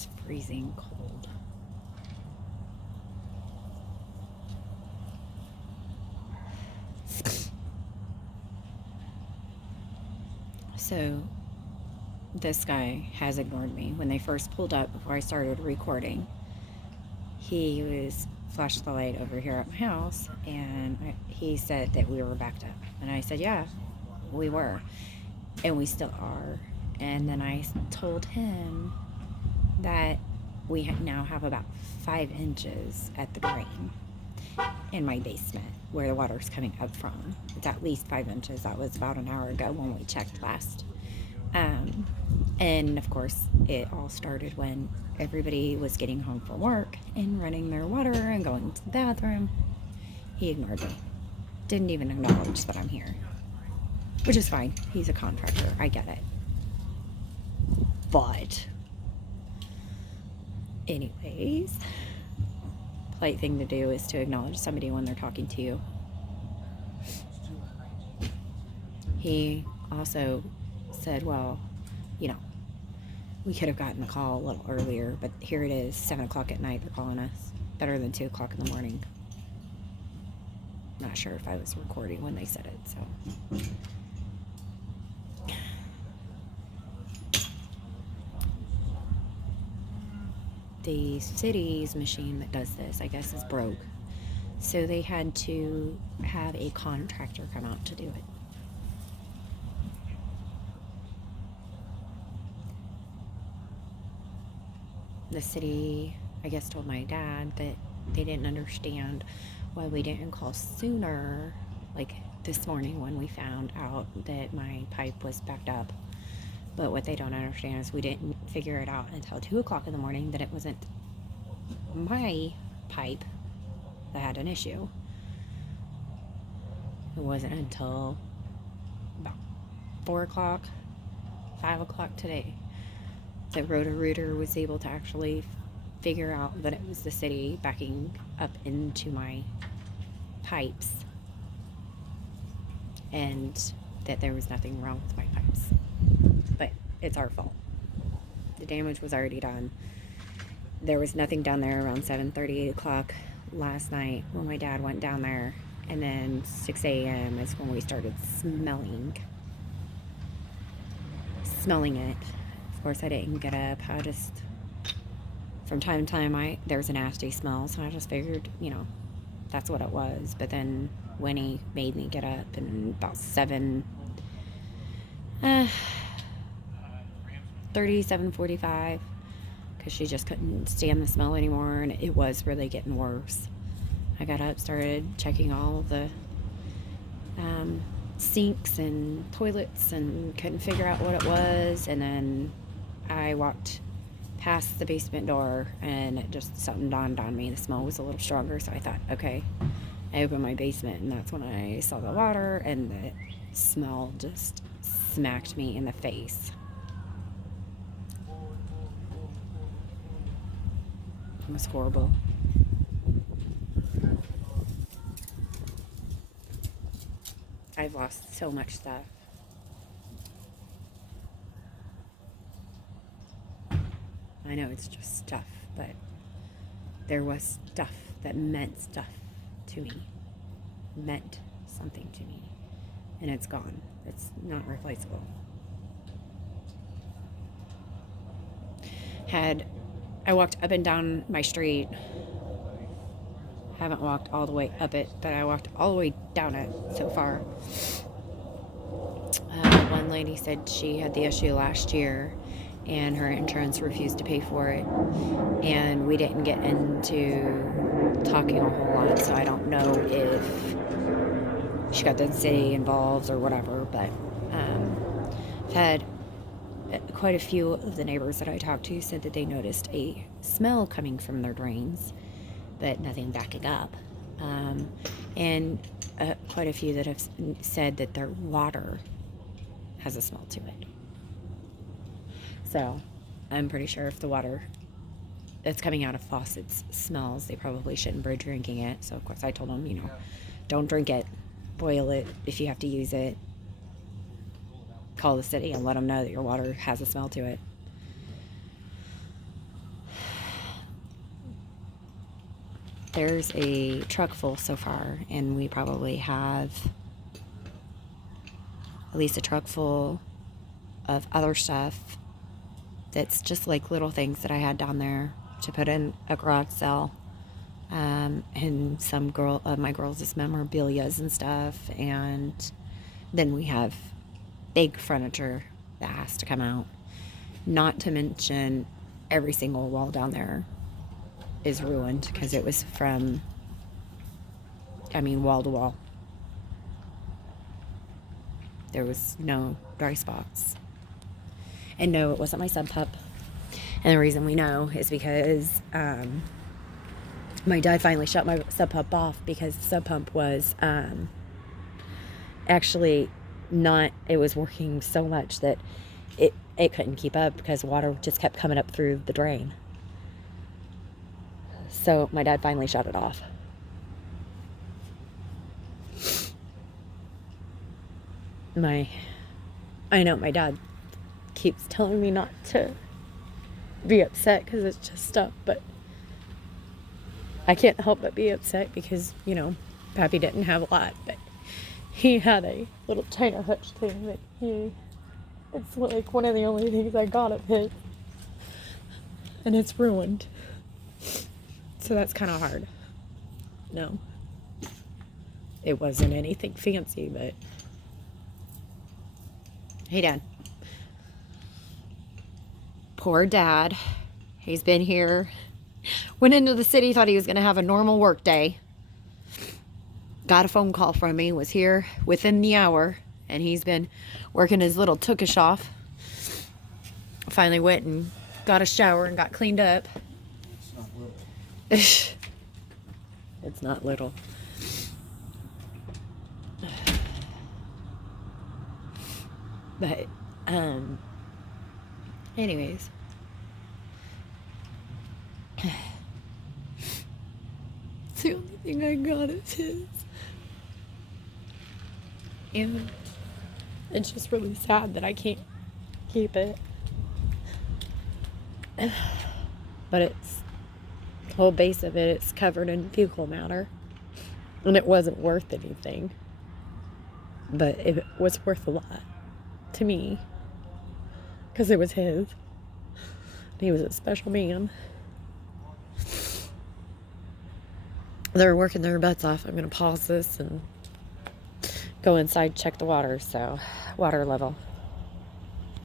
is freezing cold. So this guy has ignored me. When they first pulled up before I started recording, he was flashed the light over here at my house, and he said that we were backed up. And I said, yeah, we were. And we still are. And then I told him that we now have about 5 inches at the drain in my basement where the water's coming up from. It's at least 5 inches. That was about an hour ago when we checked last. And of course, it all started when everybody was getting home from work and running their water and going to the bathroom. He ignored me. Didn't even acknowledge that I'm here. Which is fine. He's a contractor. I get it. But anyways, polite thing to do is to acknowledge somebody when they're talking to you. He also said, well, we could have gotten a call a little earlier, but here it is, 7 o'clock at night, they're calling us. Better than 2 o'clock in the morning. I'm not sure if I was recording when they said it, so. The city's machine that does this, I guess, is broke. So they had to have a contractor come out to do it. The city, I guess, told my dad that they didn't understand why we didn't call sooner, like this morning when we found out that my pipe was backed up. But what they don't understand is we didn't figure it out until 2 o'clock in the morning that it wasn't my pipe that had an issue. It wasn't until about 4 o'clock, 5 o'clock today that Roto-Rooter was able to actually figure out that it was the city backing up into my pipes and that there was nothing wrong with my pipes. But it's our fault. The damage was already done. There was nothing down there around 7:30, 8 o'clock last night when my dad went down there, and then 6 a.m. is when we started smelling it. Of course, I didn't get up. I just, from time to time, there's a nasty smell, so I just figured, that's what it was. But then Winnie made me get up, and about 7:45, because she just couldn't stand the smell anymore, and it was really getting worse. I got up, started checking all the sinks and toilets, and couldn't figure out what it was. And then I walked past the basement door, and it just, something dawned on me. The smell was a little stronger, so I thought, okay. I opened my basement, and that's when I saw the water, and the smell just smacked me in the face. It was horrible. I've lost so much stuff. I know it's just stuff, but there was stuff that meant stuff to me. Meant something to me. And it's gone. It's not replaceable. I walked up and down my street. Haven't walked all the way up it, but I walked all the way down it so far. One lady said she had the issue last year, and her insurance refused to pay for it. And we didn't get into talking a whole lot, so I don't know if she got the city involved or whatever. But I've had quite a few of the neighbors that I talked to said that they noticed a smell coming from their drains, but nothing backing up. And quite a few that have said that their water has a smell to it. So I'm pretty sure if the water that's coming out of faucets smells, they probably shouldn't be drinking it. So of course I told them, don't drink it, boil it if you have to use it. Call the city and let them know that your water has a smell to it. there's a truck full so far, and we probably have at least a truck full of other stuff that's just like little things that I had down there to put in a garage sale. And some of my girls' memorabilias and stuff. And then we have big furniture that has to come out. Not to mention every single wall down there is ruined because it was from, wall to wall. There was no dry spots. And no, it wasn't my sub pump. And the reason we know is because my dad finally shut my sub pump off because the sub pump was actually not, it was working so much that it couldn't keep up because water just kept coming up through the drain. So my dad finally shut it off. I know my dad keeps telling me not to be upset because it's just stuff, but I can't help but be upset because, Pappy didn't have a lot, but he had a little China hutch thing that it's like one of the only things I got of his, and it's ruined. So that's kind of hard. No, it wasn't anything fancy, but hey, Dad. Poor Dad. He's been here. Went into the city, thought he was going to have a normal work day. Got a phone call from me, was here within the hour, and he's been working his little tookish off. Finally went and got a shower and got cleaned up. It's not little. But, anyways. It's the only thing I got of his. And it's just really sad that I can't keep it. But the whole base of it's covered in fecal matter. And it wasn't worth anything. But it was worth a lot to me. Because it was his. He was a special man. They're working their butts off. I'm going to pause this and go inside, check the water level.